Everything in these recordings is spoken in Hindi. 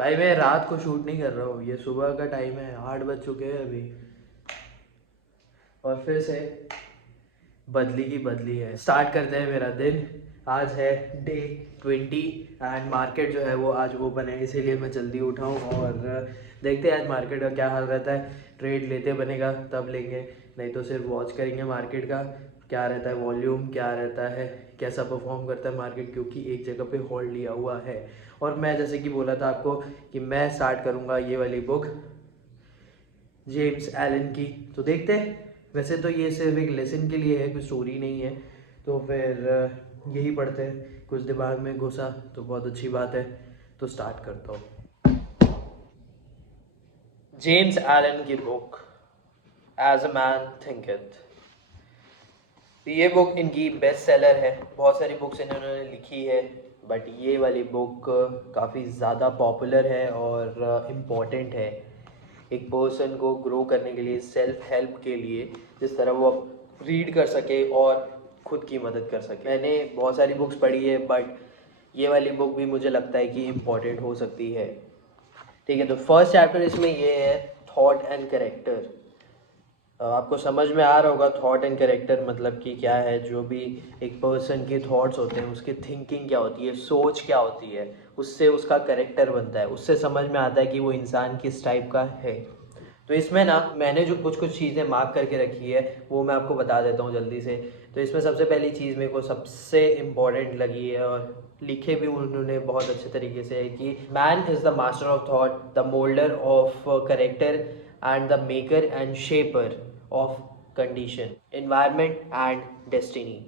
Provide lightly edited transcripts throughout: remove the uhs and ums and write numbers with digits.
भाई मैं रात को शूट नहीं कर रहा हूँ, ये सुबह का टाइम है, 8 बज चुके हैं अभी। और फिर से बदली की बदली है। स्टार्ट करते हैं मेरा दिन। आज है डे 20 एंड मार्केट जो है वो आज ओपन है, इसीलिए मैं जल्दी उठा हूँ। और देखते हैं आज मार्केट का क्या हाल रहता है। ट्रेड लेते बनेगा तब लेंगे, नहीं तो सिर्फ वॉच करेंगे मार्केट का क्या रहता है, वॉल्यूम क्या रहता है, कैसा परफॉर्म करता है मार्केट, क्योंकि एक जगह पे होल्ड लिया हुआ है। और मैं जैसे कि बोला था आपको कि मैं स्टार्ट करूँगा ये वाली बुक जेम्स एलन की। तो देखते हैं, वैसे तो ये सिर्फ एक लेसन के लिए है, कोई स्टोरी नहीं है। तो फिर यही पढ़ते हैं, कुछ दिमाग में घुसा तो बहुत अच्छी बात है। तो स्टार्ट करता हूँ जेम्स एलन की बुक एज अ मैन थिंकeth। ये बुक इनकी बेस्ट सेलर है, बहुत सारी बुक्स इन्होंने लिखी है, बट ये वाली बुक काफ़ी ज़्यादा पॉपुलर है और इम्पॉर्टेंट है एक पर्सन को ग्रो करने के लिए, सेल्फ हेल्प के लिए, जिस तरह वो रीड कर सके और खुद की मदद कर सके। मैंने बहुत सारी बुक्स पढ़ी है, बट ये वाली बुक भी मुझे लगता है कि इम्पॉर्टेंट हो सकती है। ठीक है, तो फर्स्ट चैप्टर इसमें ये है, थॉट एंड करेक्टर। आपको समझ में आ रहा होगा थॉट एंड करेक्टर मतलब कि क्या है। जो भी एक पर्सन के थॉट्स होते हैं, उसकी थिंकिंग क्या होती है, सोच क्या होती है, उससे उसका करेक्टर बनता है, उससे समझ में आता है कि वो इंसान किस टाइप का है। तो इसमें ना मैंने जो कुछ कुछ चीज़ें मार्क करके रखी है वो मैं आपको बता देता हूँ जल्दी से। तो इसमें सबसे पहली चीज़ मेरे को सबसे इम्पॉर्टेंट लगी है, और लिखे भी उन्होंने बहुत अच्छे तरीके से है, कि man is the master of thought, the moulder of character and the maker and shaper of condition, environment and destiny.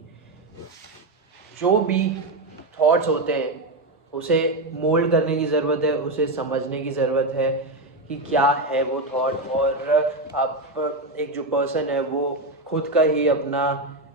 जो भी थॉट्स होते हैं उसे मोल्ड करने की ज़रूरत है, उसे समझने की ज़रूरत है कि क्या है वो थॉट। और आप एक जो पर्सन है वो खुद का ही अपना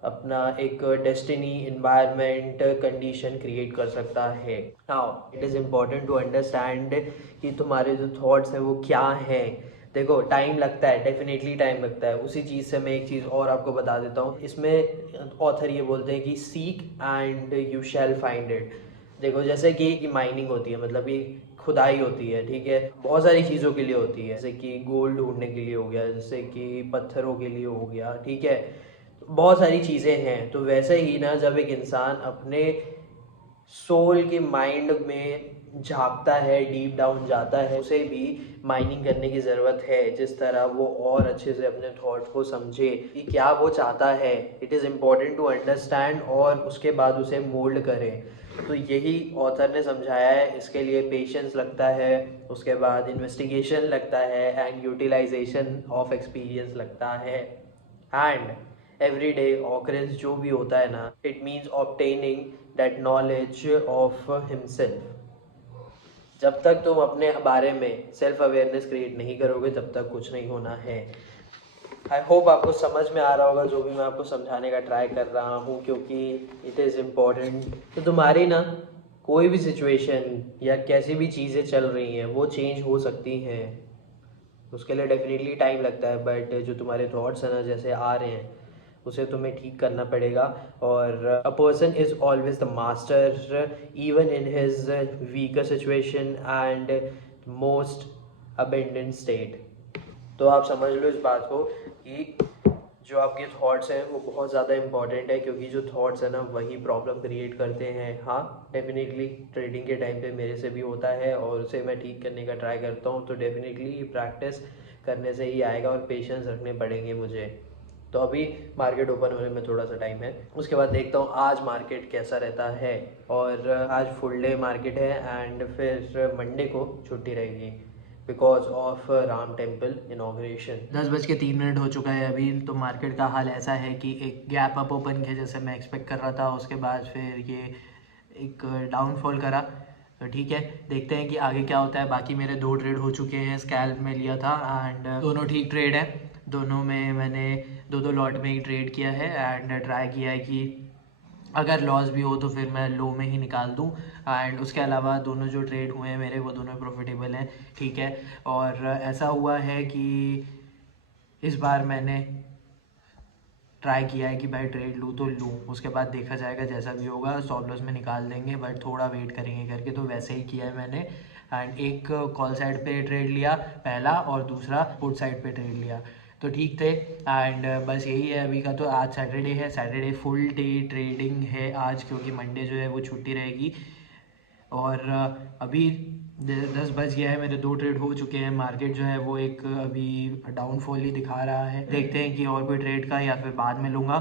अपना एक डेस्टिनी, इन्वायरमेंट, कंडीशन क्रिएट कर सकता है। Now it is important to understand कि तुम्हारे जो थॉट्स हैं वो क्या हैं। देखो टाइम लगता है, डेफिनेटली टाइम लगता है। उसी चीज़ से मैं एक चीज़ और आपको बता देता हूँ। इसमें ऑथर ये बोलते हैं कि seek and you shall find it. देखो जैसे कि माइनिंग होती है, मतलब ये खुदाई होती है, ठीक है, बहुत सारी चीज़ों के लिए होती है, जैसे कि गोल्ड ढूंढने के लिए हो गया, जैसे कि पत्थरों के लिए हो गया, ठीक है, बहुत सारी चीज़ें हैं। तो वैसे ही ना जब एक इंसान अपने सोल के माइंड में झांकता है, डीप डाउन जाता है, उसे भी माइनिंग करने की ज़रूरत है, जिस तरह वो और अच्छे से अपने थॉट को समझे कि क्या वो चाहता है। It is important to understand और उसके बाद उसे मोल्ड करें। तो यही ऑथर ने समझाया है। इसके लिए पेशेंस लगता है, उसके बाद इन्वेस्टिगेशन लगता है, एंड यूटिलाइजेशन ऑफ एक्सपीरियंस लगता है, एंड एवरी डे ऑकरेंस जो भी होता है ना, it means obtaining that knowledge of himself. जब तक तुम अपने बारे में सेल्फ अवेयरनेस क्रिएट नहीं करोगे तब तक कुछ नहीं होना है। आई होप आपको समझ में आ रहा होगा जो भी मैं आपको समझाने का ट्राई कर रहा हूँ, क्योंकि इट इज़ इम्पोर्टेंट। तो तुम्हारी ना कोई भी सिचुएशन या कैसी भी चीज़ें चल रही हैं वो चेंज हो सकती हैं, उसके लिए डेफिनेटली टाइम लगता है, बट जो तुम्हारे थॉट्स हैं ना जैसे आ रहे हैं उसे तुम्हें ठीक करना पड़ेगा। और a person is always the master even in his weaker situation and most abundant state. तो आप समझ लो इस बात को कि जो आपके थॉट्स हैं वो बहुत ज़्यादा इंपॉर्टेंट है, क्योंकि जो थॉट्स हैं ना वही प्रॉब्लम क्रिएट करते हैं। हाँ, डेफिनेटली ट्रेडिंग के टाइम पे मेरे से भी होता है और उसे मैं ठीक करने का ट्राई करता हूँ। तो डेफिनेटली प्रैक्टिस करने से ही आएगा और पेशेंस रखने पड़ेंगे मुझे। तो अभी मार्केट ओपन होने में थोड़ा सा टाइम है, उसके बाद देखता हूँ आज मार्केट कैसा रहता है। और आज फुल डे मार्केट है एंड फिर मंडे को छुट्टी रहेगी because of Ram temple inauguration. 10:03 हो चुका है अभी। तो मार्केट का हाल ऐसा है कि एक गैप अप ओपन किया जैसे मैं एक्सपेक्ट कर रहा था, उसके बाद फिर ये एक डाउनफॉल करा। तो ठीक है, देखते हैं कि आगे क्या होता है। बाकी मेरे 2 ट्रेड हो चुके हैं, स्कैल्प में लिया था एंड दोनों ठीक ट्रेड है। दोनों में मैंने दो दो लॉट में ही ट्रेड किया है एंड ट्राई किया है कि अगर लॉस भी हो तो फिर मैं लो में ही निकाल दूं। एंड उसके अलावा दोनों जो ट्रेड हुए हैं मेरे वो दोनों प्रॉफिटेबल हैं, ठीक है। और ऐसा हुआ है कि इस बार मैंने ट्राई किया है कि भाई ट्रेड लूँ तो लूँ, उसके बाद देखा जाएगा जैसा भी होगा, स्टॉप लॉस में निकाल देंगे, बट थोड़ा वेट करेंगे करके। तो वैसे ही किया है मैंने एंड एक कॉल साइड पे ट्रेड लिया पहला, और दूसरा पुट साइड पे ट्रेड लिया, तो ठीक थे। एंड बस यही है अभी का। तो आज सैटरडे है, सैटरडे फुल डे ट्रेडिंग है आज, क्योंकि मंडे जो है वो छुट्टी रहेगी। और अभी 10 बज गया है, मेरे 2 ट्रेड हो चुके हैं। मार्केट जो है वो एक अभी डाउनफॉल ही दिखा रहा है। देखते हैं कि और कोई ट्रेड का या फिर बाद में लूँगा।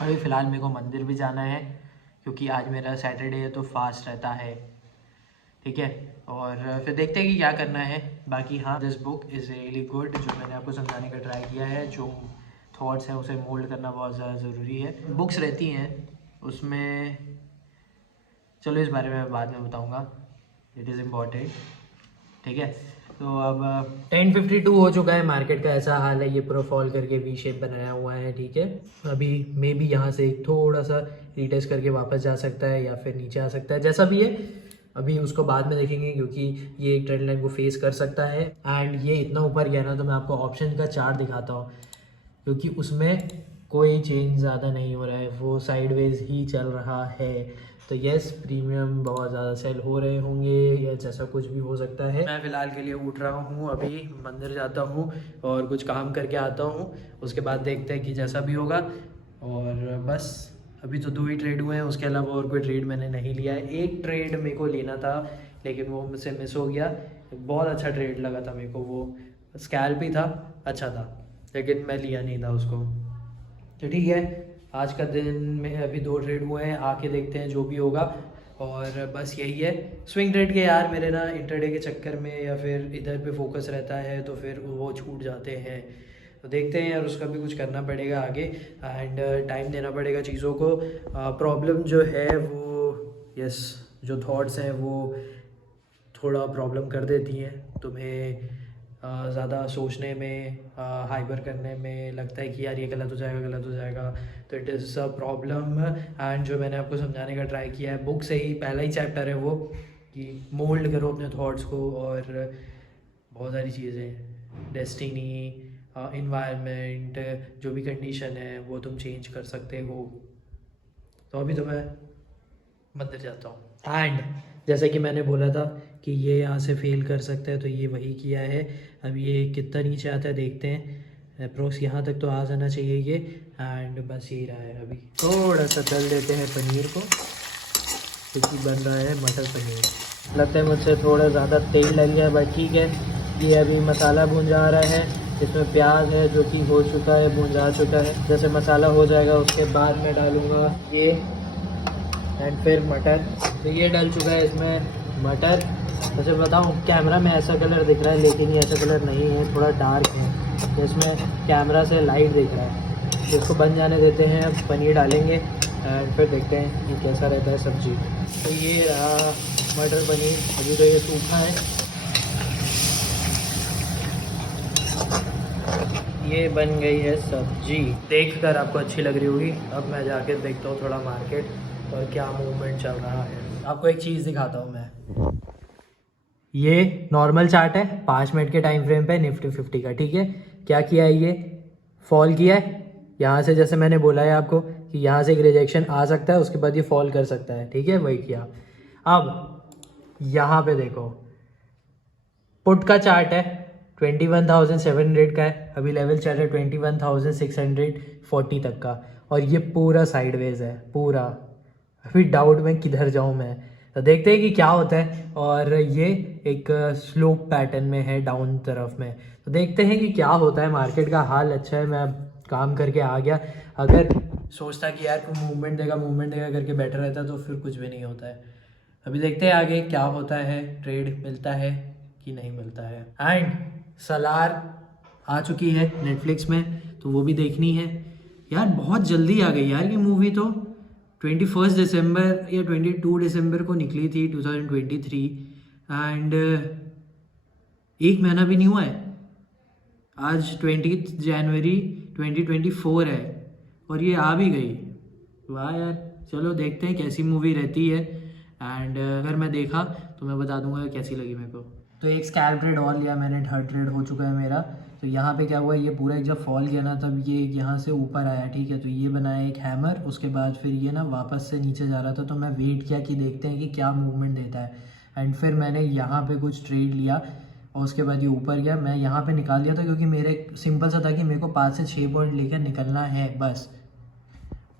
अभी फ़िलहाल मेरे को मंदिर भी जाना है, क्योंकि आज मेरा सैटरडे है तो फास्ट रहता है, ठीक है। और फिर देखते हैं कि क्या करना है। बाकी हाँ, this book is really good. जो मैंने आपको समझाने का ट्राई किया है, जो थॉट्स हैं उसे मोल्ड करना बहुत ज़्यादा ज़रूरी है। बुक्स रहती हैं उसमें, चलो इस बारे में मैं बाद में बताऊँगा, इट इज़ इम्पॉर्टेंट, ठीक है। तो अब 10:52 हो चुका है, मार्केट का ऐसा हाल है, ये पूरा फॉल करके वी शेप बनाया हुआ है, ठीक है। अभी मे बी यहाँ से थोड़ा सा रीटेस्ट करके वापस जा सकता है या फिर नीचे आ सकता है, जैसा भी है अभी उसको बाद में देखेंगे, क्योंकि ये एक ट्रेंड लाइन को फेस कर सकता है। एंड ये इतना ऊपर गया ना, तो मैं आपको ऑप्शन का चार्ट दिखाता हूँ, क्योंकि उसमें कोई चेंज ज़्यादा नहीं हो रहा है, वो साइडवेज ही चल रहा है। तो यस, प्रीमियम बहुत ज़्यादा सेल हो रहे होंगे या जैसा कुछ भी हो सकता है। मैं फ़िलहाल के लिए उठ रहा हूँ, अभी मंदिर जाता हूँ और कुछ काम करके आता हूँ, उसके बाद देखते हैं कि जैसा भी होगा। और बस अभी तो 2 ही ट्रेड हुए हैं, उसके अलावा और कोई ट्रेड मैंने नहीं लिया है। एक ट्रेड मेरे को लेना था, लेकिन वो मुझसे मिस हो गया। बहुत अच्छा ट्रेड लगा था मेरे को, वो स्कैल्प ही था, अच्छा था, लेकिन मैं लिया नहीं था उसको। तो ठीक है, आज का दिन में अभी 2 ट्रेड हुए हैं, आके देखते हैं जो भी होगा। और बस यही है स्विंग ट्रेड के यार, मेरे ना इंटरडे के चक्कर में या फिर इधर पे फोकस रहता है, तो फिर वो छूट जाते हैं। तो देखते हैं यार, उसका भी कुछ करना पड़ेगा आगे, एंड टाइम देना पड़ेगा चीज़ों को। प्रॉब्लम जो है वो, यस, जो थॉट्स हैं वो थोड़ा प्रॉब्लम कर देती हैं तुम्हें, ज़्यादा सोचने में, हाइपर करने में, लगता है कि यार ये गलत हो जाएगा, गलत हो जाएगा, तो it is a problem. And जो मैंने आपको समझाने का ट्राई किया है, बुक से ही पहला ही चैप्टर है वो, कि मोल्ड करो अपने थॉट्स को, और बहुत सारी चीज़ें, डेस्टिनी, इन्वायरमेंट, जो भी कंडीशन है वो तुम चेंज कर सकते हो। तो अभी तो मैं मंदिर जाता हूँ। एंड जैसे कि मैंने बोला था कि ये यहाँ से फेल कर सकता है, तो ये वही किया है। अब ये कितना नीचे आता है देखते हैं, अप्रोक्स यहाँ तक तो आ जाना चाहिए ये। एंड बस यही रहा है। अभी थोड़ा सा तल देते हैं पनीर को, क्योंकि बन रहा है मटर पनीर। लगता है मुझसे थोड़ा ज़्यादा तेल लग गया, बट ठीक है। ये अभी मसाला भून जा रहा है, इसमें प्याज है जो कि हो चुका है, भून जा चुका है। जैसे मसाला हो जाएगा उसके बाद मैं डालूँगा ये, एंड फिर मटर। तो ये डल चुका है इसमें मटर। वैसे बताऊँ, कैमरा में ऐसा कलर दिख रहा है, लेकिन ये ऐसा कलर नहीं है, थोड़ा डार्क है, तो इसमें कैमरा से लाइट दिख रहा है। इसको बन जाने देते हैं, अब पनीर डालेंगे एंड फिर देखते हैं कि कैसा रहता है सब्ज़ी। तो ये रहा मटर पनीर, अभी तो ये सूखा है। ये बन गई है सब्जी, देखकर आपको अच्छी लग रही होगी। अब मैं जाके देखता हूँ थोड़ा मार्केट और क्या मूवमेंट चल रहा है। आपको एक चीज़ दिखाता हूँ मैं, ये नॉर्मल चार्ट है 5 मिनट के टाइम फ्रेम पे निफ्टी 50 का, ठीक है। क्या किया है, ये फॉल किया है यहाँ से, जैसे मैंने बोला है आपको कि यहाँ से एक रिजेक्शन आ सकता है, उसके बाद ये फॉल कर सकता है, ठीक है, वही किया। अब यहाँ पे देखो, पुट का चार्ट है, 21,700 का है, अभी लेवल चल रहा है 21,640 तक का, और ये पूरा साइडवेज है पूरा। अभी डाउट में किधर जाऊँ मैं, तो देखते हैं कि क्या होता है। और ये एक स्लोप पैटर्न में है डाउन तरफ में, तो देखते हैं कि क्या होता है। मार्केट का हाल अच्छा है, मैं काम करके आ गया। अगर सोचता कि यार मूवमेंट देगा करके बैठा रहता, तो फिर कुछ भी नहीं होता है। अभी देखते हैं आगे क्या होता है, ट्रेड मिलता है कि नहीं मिलता है। एंड सलार आ चुकी है नेटफ्लिक्स में, तो वो भी देखनी है यार। बहुत जल्दी आ गई यार ये मूवी, तो 21 दिसंबर या 22 दिसंबर को निकली थी 2023, एंड 1 महीना भी नहीं हुआ है। आज 20 जनवरी 2024 है और ये आ भी गई। वाह यार, चलो देखते हैं कैसी मूवी रहती है। एंड अगर मैं देखा तो मैं बता दूंगा कैसी लगी मेरे को। तो एक स्कैल्प ट्रेड और लिया मैंने, 3rd ट्रेड हो चुका है मेरा। तो यहाँ पे क्या हुआ, ये पूरा एक जब फॉल किया ना, तब ये यहाँ से ऊपर आया, ठीक है। तो ये बनाया एक हैमर, उसके बाद फिर ये ना वापस से नीचे जा रहा था, तो मैं वेट किया कि देखते हैं कि क्या मूवमेंट देता है। एंड फिर मैंने यहाँ पे कुछ ट्रेड लिया और उसके बाद ये ऊपर गया। मैं यहाँ पे निकाल दिया था क्योंकि मेरे सिंपल सा था कि मेरे को 5 से 6 पॉइंट लेकर निकलना है बस।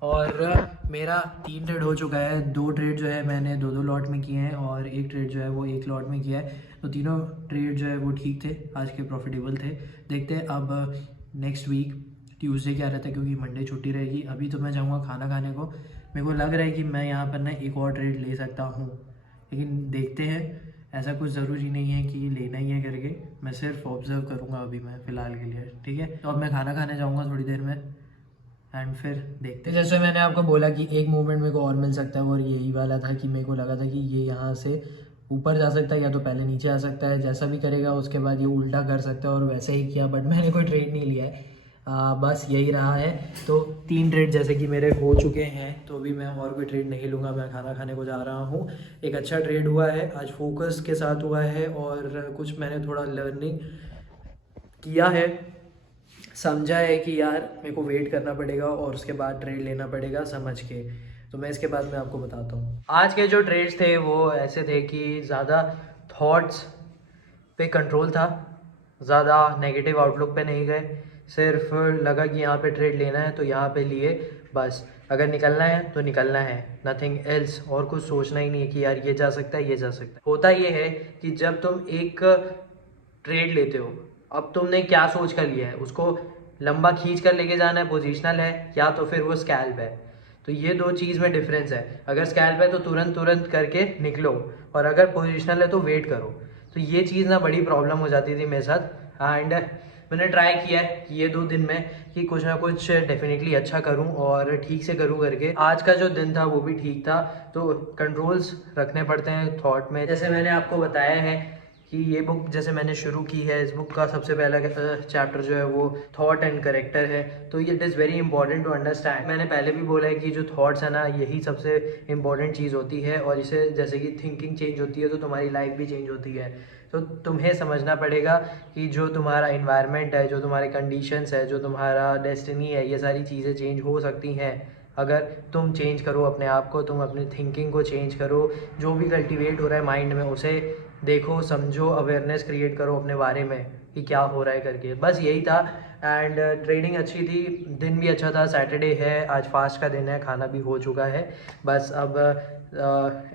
और मेरा 3 ट्रेड हो चुका है। 2 ट्रेड जो है मैंने 2-2 लॉट में किए हैं और एक ट्रेड जो है वो 1 लॉट में किया है। तो तीनों ट्रेड जो है वो ठीक थे, आज के प्रॉफिटेबल थे। देखते हैं अब नेक्स्ट वीक ट्यूसडे क्या रहता है, क्योंकि मंडे छुट्टी रहेगी। अभी तो मैं जाऊँगा खाना खाने को। मेरे को लग रहा है कि मैं यहाँ पर ना एक और ट्रेड ले सकता हूँ, लेकिन देखते हैं। ऐसा कुछ ज़रूरी नहीं है कि लेना ही है करके, मैं सिर्फ ऑब्जर्व करूँगा अभी मैं फ़िलहाल के लिए, ठीक है। तो अब मैं खाना खाने जाऊँगा थोड़ी देर में एंड फिर देखते हैं। जैसे मैंने आपको बोला कि एक मूवमेंट मेरे को और मिल सकता है और यही वाला था कि मेरे को लगा था कि ये यहाँ से ऊपर जा सकता है या तो पहले नीचे आ सकता है। जैसा भी करेगा उसके बाद ये उल्टा कर सकता है और वैसे ही किया, बट मैंने कोई ट्रेड नहीं लिया है। बस यही रहा है। तो 3 ट्रेड जैसे कि मेरे हो चुके हैं, तो अभी मैं और कोई ट्रेड नहीं लूँगा। मैं खाना खाने को जा रहा हूँ। एक अच्छा ट्रेड हुआ है आज, फोकस के साथ हुआ है और कुछ मैंने थोड़ा लर्निंग किया है, समझा है कि यार मेरे को वेट करना पड़ेगा और उसके बाद ट्रेड लेना पड़ेगा समझ के। तो मैं इसके बाद में आपको बताता हूँ। आज के जो ट्रेड्स थे वो ऐसे थे कि ज़्यादा थॉट्स पे कंट्रोल था, ज़्यादा नेगेटिव आउटलुक पे नहीं गए। सिर्फ लगा कि यहाँ पे ट्रेड लेना है तो यहाँ पे लिए, बस। अगर निकलना है तो निकलना है, नथिंग एल्स। और कुछ सोचना ही नहीं है कि यार ये जा सकता है, ये जा सकता है। होता ये है कि जब तुम एक ट्रेड लेते हो, अब तुमने क्या सोच कर लिया है, उसको लंबा खींच कर लेके जाना है, पोजीशनल है, या तो फिर वो स्कैल्प है। तो ये 2 चीज़ में डिफरेंस है। अगर स्कैल्प है तो तुरंत तुरंत करके निकलो, और अगर पोजीशनल है तो वेट करो। तो ये चीज़ ना बड़ी प्रॉब्लम हो जाती थी मेरे साथ। एंड मैंने ट्राई किया है कि ये 2 दिन में कि कुछ ना कुछ डेफिनेटली अच्छा करूं और ठीक से करूं करके। आज का जो दिन था वो भी ठीक था। तो कंट्रोल्स रखने पड़ते हैं थॉट में। जैसे मैंने आपको बताया है कि ये बुक जैसे मैंने शुरू की है, इस बुक का सबसे पहला चैप्टर जो है वो थॉट एंड करेक्टर है। तो ये it is very important to understand. मैंने पहले भी बोला है कि जो थॉट्स है ना, यही सबसे इंपॉर्टेंट चीज़ होती है, और इसे जैसे कि थिंकिंग चेंज होती है तो तुम्हारी लाइफ भी चेंज होती है। तो तुम्हें समझना पड़ेगा कि जो तुम्हारा इन्वायरमेंट है, जो तुम्हारे कंडीशंस है, जो तुम्हारा डेस्टिनी है, ये सारी चीज़ें चेंज हो सकती हैं अगर तुम चेंज करो अपने आप को, तुम अपनी थिंकिंग को चेंज करो। जो भी कल्टीवेट हो रहा है माइंड में उसे देखो, समझो, अवेयरनेस क्रिएट करो अपने बारे में कि क्या हो रहा है करके। बस यही था। एंड ट्रेडिंग अच्छी थी, दिन भी अच्छा था। सैटरडे है आज, फास्ट का दिन है, खाना भी हो चुका है। बस अब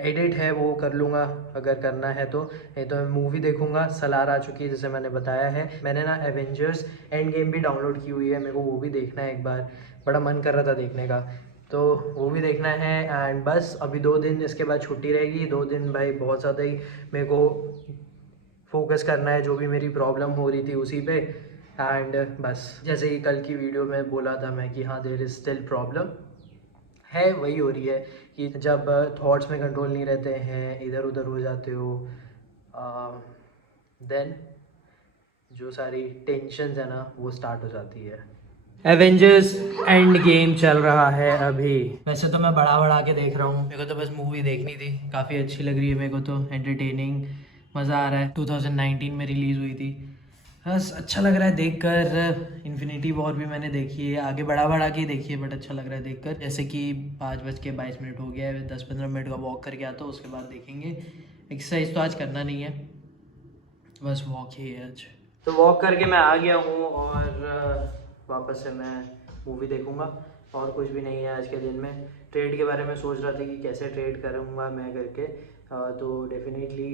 एडिट है वो कर लूँगा अगर करना है तो, नहीं तो मैं मूवी देखूँगा। सलार आ चुकी है जैसे मैंने बताया है। मैंने ना एवेंजर्स एंड गेम भी डाउनलोड की हुई है, मेरे को वो भी देखना है एक बार, बड़ा मन कर रहा था देखने का, तो वो भी देखना है। एंड बस अभी 2 दिन इसके बाद छुट्टी रहेगी। 2 दिन भाई बहुत ज़्यादा ही मेरे को फोकस करना है, जो भी मेरी प्रॉब्लम हो रही थी उसी पे। एंड बस जैसे कि कल की वीडियो में बोला था मैं कि हाँ, देयर इज़ स्टिल प्रॉब्लम है, वही हो रही है कि जब थॉट्स में कंट्रोल नहीं रहते हैं, इधर उधर हो जाते हो, देन जो सारी टेंशन है ना वो स्टार्ट हो जाती है। एवेंजर्स एंड गेम चल रहा है अभी। वैसे तो मैं बड़ा बड़ा के देख रहा हूँ, मेरे को तो बस मूवी देखनी थी, काफ़ी अच्छी लग रही है मेरे को तो, एंटरटेनिंग, मज़ा आ रहा है। 2019 में रिलीज़ हुई थी, बस अच्छा लग रहा है देखकर। इन्फिनिटी वॉर भी मैंने देखी है, आगे बड़ा बड़ा के देखी है, बट अच्छा लग रहा है देखकर। जैसे कि 5:22 हो गया है, 10-15 मिनट का वॉक करके आता हूँ, उसके बाद देखेंगे। एक्सरसाइज तो आज करना नहीं है, बस वॉक ही है आज। तो वॉक करके मैं आ गया हूँ और वापस से मैं मूवी देखूँगा, और कुछ भी नहीं है आज के दिन में। ट्रेड के बारे में सोच रहा था कि कैसे ट्रेड करूँगा मैं करके। तो डेफिनेटली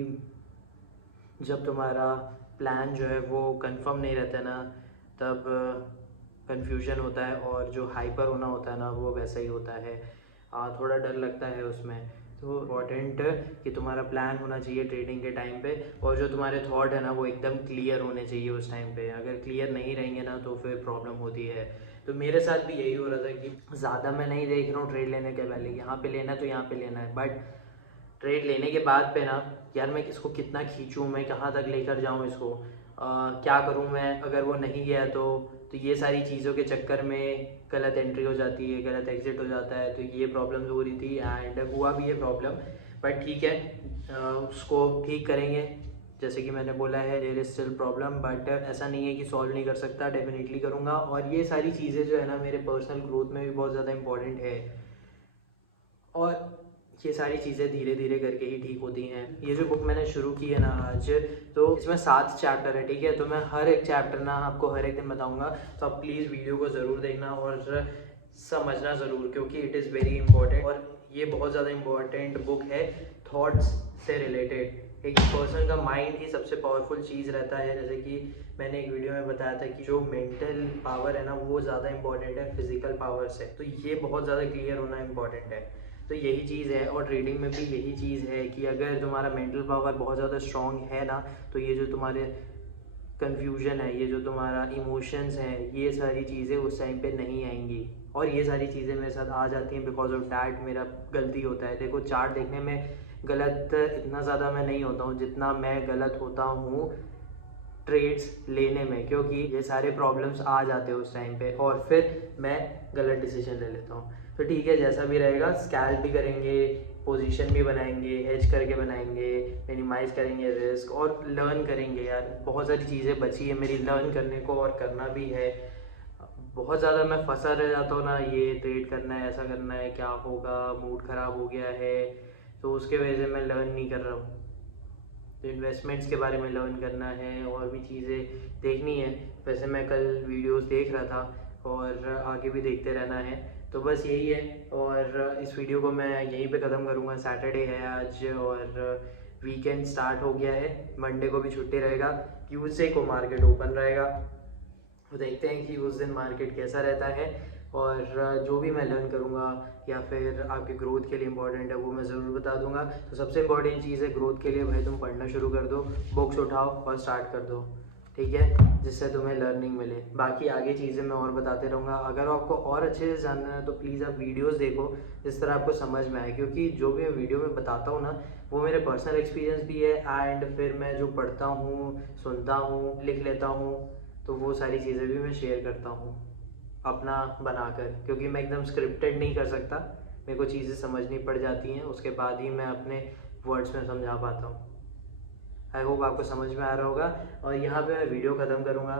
जब तुम्हारा प्लान जो है वो कंफर्म नहीं रहता है ना, तब कंफ्यूजन होता है, और जो हाइपर होना होता है ना वो वैसा ही होता है। थोड़ा डर लगता है उसमें। तो इम्पॉर्टेंट कि तुम्हारा प्लान होना चाहिए ट्रेडिंग के टाइम पे, और जो तुम्हारे थॉट है ना वो एकदम क्लियर होने चाहिए उस टाइम पे। अगर क्लियर नहीं रहेंगे ना तो फिर प्रॉब्लम होती है। तो मेरे साथ भी यही हो रहा था कि ज़्यादा मैं नहीं देख रहा हूँ ट्रेड लेने के पहले, यहाँ पे लेना है तो यहाँ पे लेना है, बट ट्रेड लेने के बाद पे ना, यार मैं इसको कितना खींचूँ, मैं कहाँ तक लेकर जाऊँ इसको, क्या करूँ मैं अगर वो नहीं गया तो ये सारी चीज़ों के चक्कर में गलत एंट्री हो जाती है, गलत एग्जिट हो जाता है। तो ये प्रॉब्लम हो रही थी एंड हुआ भी ये प्रॉब्लम, बट ठीक है, उसको ठीक करेंगे। जैसे कि मैंने बोला है, there is still problem, but ऐसा नहीं है कि सॉल्व नहीं कर सकता, डेफिनेटली करूँगा। और ये सारी चीज़ें जो है ना मेरे पर्सनल ग्रोथ में भी बहुत ज़्यादा इंपॉर्टेंट है। और ये सारी चीज़ें धीरे धीरे करके ही ठीक होती हैं। ये जो बुक मैंने शुरू की है ना आज, तो इसमें 7 चैप्टर है, ठीक है। तो मैं हर एक चैप्टर ना आपको हर एक दिन बताऊंगा, तो आप प्लीज़ वीडियो को ज़रूर देखना और समझना ज़रूर, क्योंकि इट इज़ वेरी इंपॉर्टेंट। और ये बहुत ज़्यादा इंपॉर्टेंट बुक है थॉट्स से रिलेटेड। एक पर्सन का माइंड ही सबसे पावरफुल चीज़ रहता है। जैसे कि मैंने एक वीडियो में बताया था कि जो मेंटल पावर है ना, वो ज़्यादा इंपॉर्टेंट है फिजिकल पावर से। तो ये बहुत ज़्यादा क्लियर होना इंपॉर्टेंट है। तो यही चीज़ है, और रीडिंग में भी यही चीज़ है कि अगर तुम्हारा मेंटल पावर बहुत ज़्यादा स्ट्रॉन्ग है ना, तो ये जो तुम्हारे कन्फ्यूजन है, ये जो तुम्हारा इमोशंस हैं, ये सारी चीज़ें उस टाइम पे नहीं आएंगी। और ये सारी चीज़ें मेरे साथ आ जाती हैं बिकॉज ऑफ डैट। मेरा गलती होता है। देखो, चार्ट देखने में गलत इतना ज़्यादा मैं नहीं होता हूँ जितना मैं गलत होता हूँ ट्रेड्स लेने में, क्योंकि ये सारे प्रॉब्लम्स आ जाते हैं उस टाइम पे और फिर मैं गलत डिसीजन ले लेता हूँ। तो ठीक है, जैसा भी रहेगा, स्कैल्प भी करेंगे, पोजीशन भी बनाएंगे, हेज करके बनाएंगे, मिनिमाइज़ करेंगे रिस्क, और लर्न करेंगे। यार बहुत सारी चीज़ें बची है मेरी लर्न करने को, और करना भी है। बहुत ज़्यादा मैं फंसा रह जाता हूँ ना, ये ट्रेड करना है, ऐसा करना है, क्या होगा, मूड ख़राब हो गया है, तो उसके वजह से मैं लर्न नहीं कर रहा हूँ। तो इन्वेस्टमेंट्स के बारे में लर्न करना है, और भी चीज़ें देखनी है। वैसे मैं कल वीडियोस देख रहा था और आगे भी देखते रहना है। तो बस यही है, और इस वीडियो को मैं यहीं पे ख़त्म करूँगा। सैटरडे है आज और वीकेंड स्टार्ट हो गया है। मंडे को भी छुट्टी रहेगा, ट्यूसडे को मार्केट ओपन रहेगा। तो देखते हैं कि उस दिन मार्केट कैसा रहता है, और जो भी मैं लर्न करूँगा या फिर आपके ग्रोथ के लिए इम्पोर्टेंट है वो मैं ज़रूर बता दूंगा। तो सबसे इम्पोर्टेंट चीज़ है ग्रोथ के लिए, भाई तुम पढ़ना शुरू कर दो, बुक्स उठाओ और स्टार्ट कर दो, ठीक है, जिससे तुम्हें लर्निंग मिले। बाकी आगे चीज़ें मैं और बताते रहूँगा। अगर आपको और अच्छे से जानना है तो प्लीज़ आप वीडियोस देखो जिस तरह आपको समझ में आए, क्योंकि जो भी मैं वीडियो में बताता हूँ ना, वो मेरे पर्सनल एक्सपीरियंस भी है, एंड फिर मैं जो पढ़ता हूँ, सुनता हूँ, लिख लेता हूँ, तो वो सारी चीज़ें भी मैं शेयर करता हूँ अपना बनाकर, क्योंकि मैं एकदम स्क्रिप्टेड नहीं कर सकता। मेरे को चीज़ें समझनी पड़ जाती हैं, उसके बाद ही मैं अपने वर्ड्स में समझा पाता हूँ। आई होप आपको समझ में आ रहा होगा, और यहाँ पे मैं वीडियो ख़त्म करूँगा।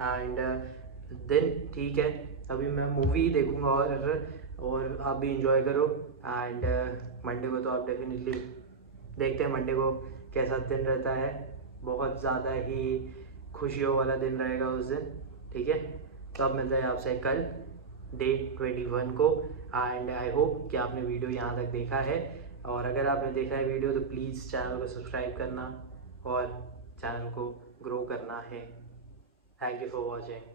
एंड देन ठीक है, अभी मैं मूवी देखूँगा, और आप भी इंजॉय करो। एंड मंडे को तो आप डेफिनेटली देखते हैं मंडे को कैसा दिन रहता है। बहुत ज़्यादा ही खुशियों वाला दिन रहेगा उस दिन, ठीक है। तो अब मिलते हैं आपसे कल डे 21 को। एंड आई होप कि आपने वीडियो यहाँ तक देखा है, और अगर आपने देखा है वीडियो तो प्लीज़ चैनल को सब्सक्राइब करना और चैनल को ग्रो करना है। Thank you for watching.